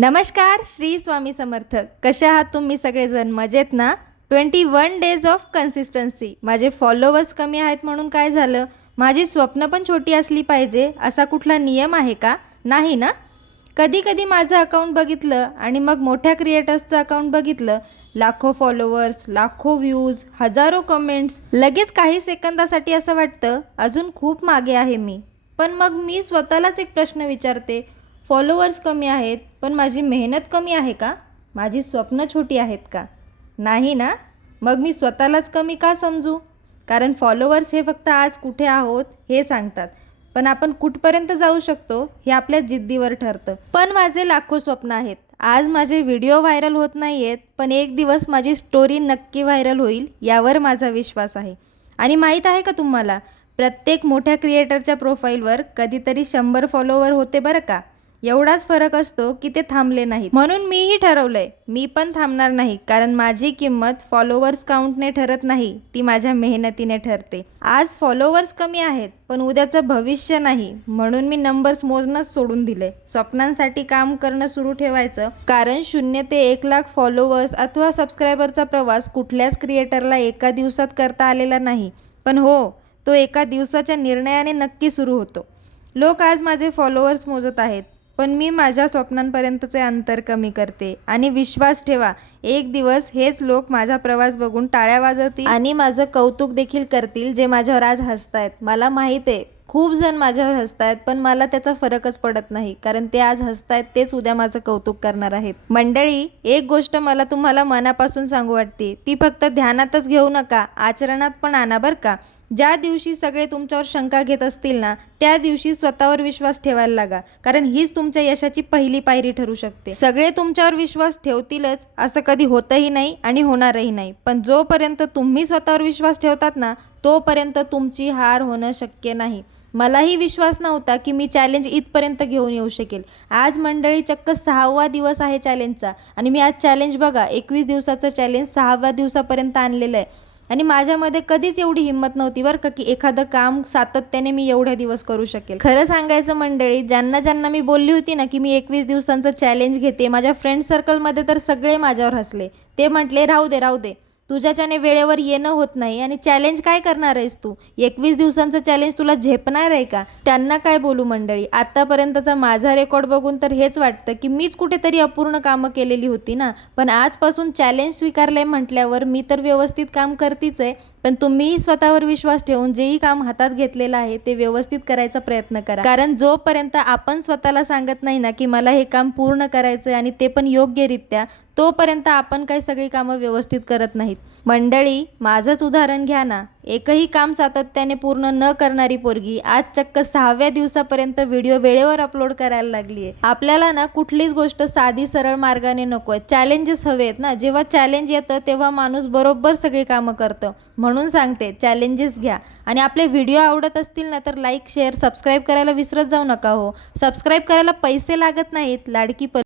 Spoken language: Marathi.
नमस्कार, श्री स्वामी समर्थ. कसे आहात तुम्ही सगळेजण? मजेत ना? 21 डेज ऑफ कन्सिस्टन्सी. माझे फॉलोवर्स कमी आहेत म्हणून काय झालं? माझी स्वप्न पण छोटी असली पाहिजे असा कुठला नियम आहे का? नाही ना? कधी कधी माझं अकाउंट बघितलं आणि मग मोठ्या क्रिएटर्सचं अकाउंट बघितलं, लाखो फॉलोवर्स, लाखो व्ह्यूज, हजारो कमेंट्स, लगेच काही सेकंदासाठी असं वाटतं अजून खूप मागे आहे मी. पण मग मी स्वतःलाच एक प्रश्न विचारते, फॉलोवर्स कमी आहेत पण माझी मेहनत कमी आहे का? माझी स्वप्न छोटी आहेत का? नाही ना? मग मी स्वतःलाच कमी का समजू? कारण फॉलोवर्स हे फक्त आज कुठे आहोत हे सांगतात, पण आपण कुठपर्यंत जाऊ शकतो हे आपल्या जिद्दीवर ठरतं. पण माझे लाखो स्वप्न आहेत. आज माझे व्हिडिओ व्हायरल होत नाही आहेत, पण एक दिवस माझी स्टोरी नक्की व्हायरल होईल यावर माझा विश्वास आहे. आणि माहीत आहे का तुम्हाला, प्रत्येक मोठ्या क्रिएटरच्या प्रोफाईलवर कधीतरी 100 फॉलोवर होते बरं का. एवढाच फरक असतो की ते थांबले नाहीत. म्हणून मीही ठरवलंय, मी पण थांबणार नाही. कारण माझी किंमत फॉलोवर्स काउंटने ठरत नाही, ती माझ्या मेहनतीने ठरते. आज फॉलोवर्स कमी आहेत पण उद्याचं भविष्य नाही, म्हणून मी नंबर्स मोजणंच सोडून दिले. स्वप्नांसाठी काम करणं सुरू ठेवायचं. कारण 0 ते 1 लाख फॉलोवर्स अथवा सबस्क्रायबरचा प्रवास कुठल्याच क्रिएटरला एका दिवसात करता आलेला नाही. पण हो, तो एका दिवसाच्या निर्णयाने नक्की सुरू होतो. लोक आज माझे फॉलोवर्स मोजत आहेत, पण मी माझ्या स्वप्नांपर्यंतचे अंतर कमी करते. आणि विश्वास ठेवा, एक दिवस हेच लोक माझा प्रवास बघून टाळ्या वाजवतील आणि माझं कौतुक देखील करतील, जे माझ्यावर आज हसतायत. मला माहीत आहे खूप जण माझ्यावर हसतायत, पण मला त्याचा फरकच पडत नाही. कारण ते आज हसतायत तेच उद्या माझं कौतुक करणार आहेत. मंडळी, एक गोष्ट मला तुम्हाला मनापासून सांगू वाटते, ती फक्त ध्यानातच घेऊ नका, आचरणात पण आणा बरं का. ज्या दिवशी सगळे तुमच्यावर शंका घेत असतील ना, त्या दिवशी स्वतःवर विश्वास ठेवायला लागा. कारण हीच तुमच्या यशाची पहिली पायरी ठरू शकते. सगळे तुमच्यावर विश्वास ठेवतीलच असं कधी होतही नाही आणि होणारही नाही. पण जोपर्यंत तुम्ही स्वतःवर विश्वास ठेवतात ना, तोपर्यंत तुमची हार होणं शक्य नाही. मलाही विश्वास नव्हता की मी चॅलेंज इथपर्यंत घेऊन येऊ शकेल. आज मंडळी चक्क 6वा दिवस आहे चॅलेंजचा. आणि मी आज चॅलेंज बघा, 21 दिवसाचं चॅलेंज 6व्या दिवसापर्यंत आणलेलं आहे. आणि माझ्यामध्ये कधीच एवढी हिंमत नव्हती बरं का, की एखादं काम सातत्याने मी एवढ्या दिवस करू शकेल. खरं सांगायचं मंडळी, ज्यांना मी बोलली होती ना की मी 21 दिवसांचं चॅलेंज घेते, माझ्या फ्रेंड सर्कलमध्ये तर सगळे माझ्यावर हसले. ते म्हटले राहू दे, तुझ्याच्याने वेळेवर येणं होत नाही आणि चॅलेंज काय करणार आहेस तू? 21 दिवसांचं चॅलेंज तुला झेपणार आहे का? त्यांना काय बोलू मंडळी. आत्तापर्यंतचा माझा रेकॉर्ड बघून तर हेच वाटतं की मीच कुठेतरी अपूर्ण कामं केलेली होती ना. पण आजपासून चॅलेंज स्वीकारलंय म्हटल्यावर मी तर व्यवस्थित काम करतीच आहे. पण तुम्हीही स्वतःवर विश्वास ठेवून जेही काम हातात घेतलेलं आहे ते व्यवस्थित करायचा प्रयत्न करा. कारण जोपर्यंत आपण स्वतःला सांगत नाही ना की मला हे काम पूर्ण करायचं आहे आणि ते पण योग्यरित्या, तोपर्यंत आपण काही सगळी कामं व्यवस्थित करत नाहीत. मंडळी, माझंच उदाहरण घ्या ना. एकही काम सातत्याने पूर्ण न करणारी पोरगी आज चक्क 6व्या दिवसापर्यंत व्हिडिओ वेळेवर अपलोड करायला लागली आहे. आपल्याला ना कुठलीच गोष्ट साधी सरळ मार्गाने नको आहे, चॅलेंजेस हवे आहेत ना. जेव्हा चॅलेंज येतं तेव्हा माणूस बरोबर सगळी कामं करतं. म्हणून सांगते, चॅलेंजेस घ्या. आणि आपले व्हिडिओ आवडत असतील ना तर लाईक, शेअर, सबस्क्राईब करायला विसरत जाऊ नका हो. सबस्क्राईब करायला पैसे लागत नाहीत. लाडकी